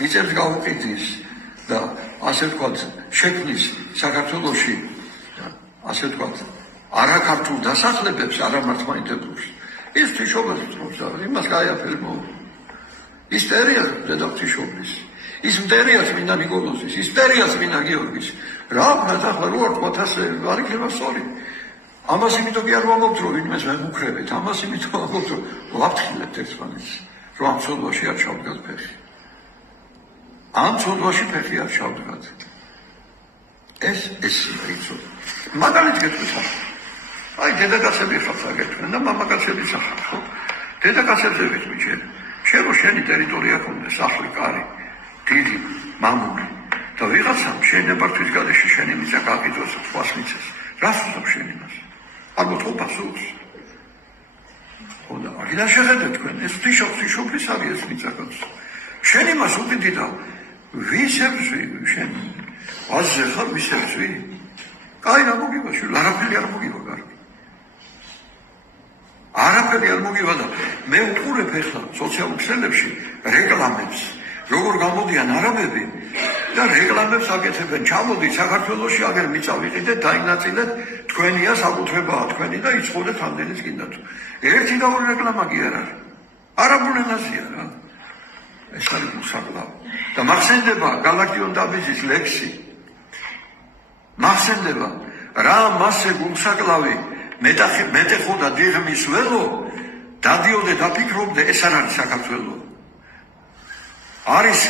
მიწებს გაუყიდის და ასე ვთქვათ, შექმნის საქართველოში ასე ვთქვათ, არაქართულ დასახლებებს, არამართლმადიდებლებს, ის ღვთისმშობელს ვთხოვს და იმას გაიაფერე მოუწევს. ისტერია დედაღვთისმშობლის, ის მტერია წმინდა ნიკოლოზის, ის მტერია წმინდა გიორგის. რა ვქნათ ახლა რო არ ვთქვათ ასე, არ იქნება სწორი. ამას იმიტომ კი არ ვამბობთ, რომ ვინმეს ვემუქრებით, ამას იმიტომ ვამბობთ, რომ ვაფრთხილებთ ერთმანეთს, რომ ამ ცოდვაში არ ჩავდგათ ფეხი. ამ ცოდვაში ფეხი არ ჩავდგათ. ეს იცოდ. მაგალითად გეტყვით, აი დედაკაცები ხართ აგეთქვენ და მამაკაცებიც ახართ, ხო? დედაკაცებზე ვიტყვი შენ. შენ რო შენი ტერიტორია ქონდეს, სახლი, კარი, დიდი, მამული და ვიღაცამ შენ ნებართვის გარეშე შენი მიწა გაყიდოს, თვალს მიცეს. რას უზობ შენ იმას? არ მოთხოვ პასუხს. ხო და აქედან შეხედეთ თქვენ, ეს ღვთისმშობლის არის ეს მიწა გაქვს. შენ იმას უყიდი და ვისებსვი შენ აზზე ხარ ვისებსვი? კაი რა მოგივა შვილ, არაფერი არ მოგივა კარგი. არაფერი არ მოგივა და მე უყურებ ახლა სოციალურ ქსელებში რეკლამებს, როგორ გამოდიან არაბები და რეკლამებს აკეთებენ, ჩამოდით საქართველოში, აგერ მიწა ვიყიდეთ, დაინაწილეთ, თქვენია საკუთრებაა თქვენი და იცხოვდეთ ამდენიც გინდათ. ერთი და ორი რეკლამა კი არ არის. არაბულ ენაზეა რა. ეს არის უსაკლავი. და მახსენდება გალაქტიონ დაბიძის ლექსი. მახსენდება რა მასე გულსაკლავი მეტეხო და დიღმის ველო დადიოდე დაფიქრობდე ეს არ არის საქართველო. არის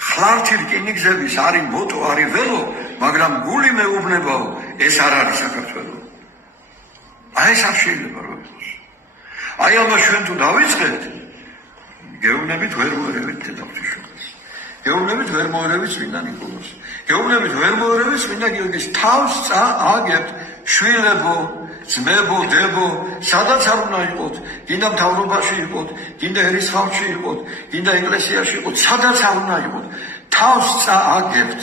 ხლართი რკინიგზების, არის მოტო, არის ველო, მაგრამ გული მეუბნებაო, ეს არ არის საქართველო. აი ეს არ შეიძლება რომ იყოს. აი ამას ჩვენ თუ დავიწყებთ, გეუბნებით ვერ მოერევით დედაღვთისმშობელს. გეუბნებით ვერ მოერევით წმინდა ნიკოლოზს. გეუბნებით ვერ მოერევით წმინდა გიორგის. თავს წააგებთ შვილებო, ძმებო, დებო, სადაც არ უნდა იყოთ, გინდა მთავრობაში იყოთ, გინდა ერისთავში იყოთ, გინდა ეკლესიაში იყოთ, სადაც არ უნდა იყოთ, თავს წააგებთ.